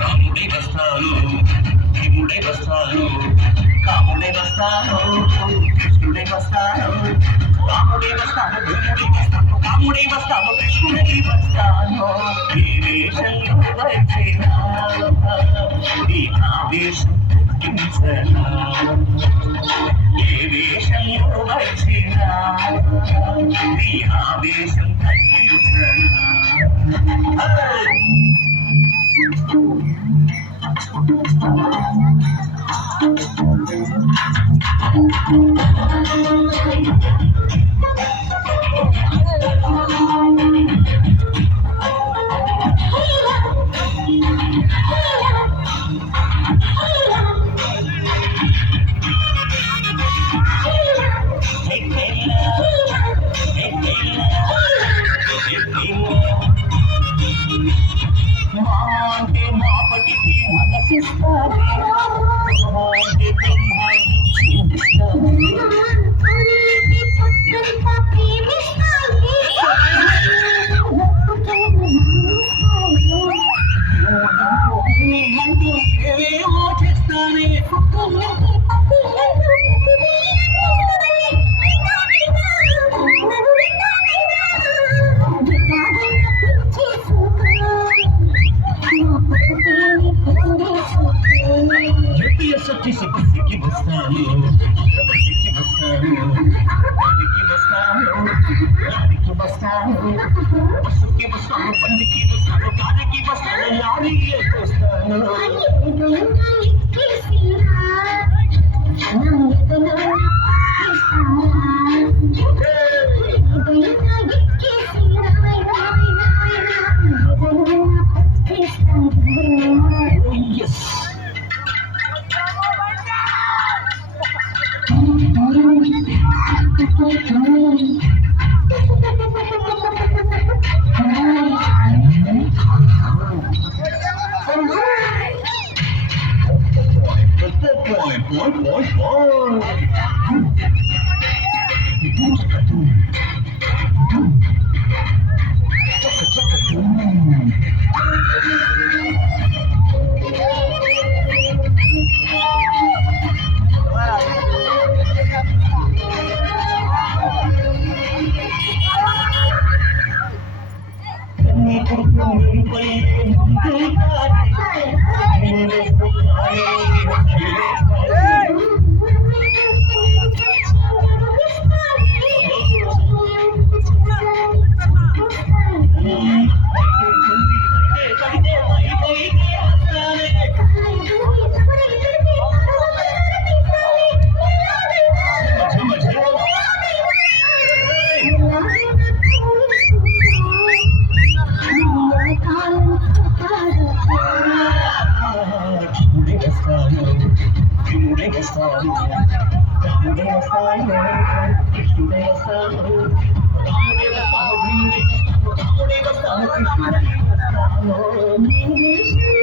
కాముడే వస్తాను శివుడే వస్తాను కాముడే వస్తాను కృష్ణుడే వస్తాను రాముడే వస్తాను భీముడే వస్తాను కాముడే వస్తాను కృష్ణుడే వస్తాను ఈ వేషంలో వచ్చినా ఈ ఆవేశం తగ్గించనా ఏ వేషంలో వచ్చినా ఈ ఆవేశం తగ్గించనా మాంటే మాపటికి మనసిస్తానే మాంటే బ్రహ్మాండం చూపిస్తానే నేనంటూ ఏవేమో చేస్తానే సొచ్చి సిగ్గి వస్తాను సిగ్గి వస్తాను సిగ్గి వస్తాను సిగ్గి వస్తాను బస్సుకి వస్తాను బండికి వస్తాను గాలికి వస్తాను లారీకి వస్తాను Krishna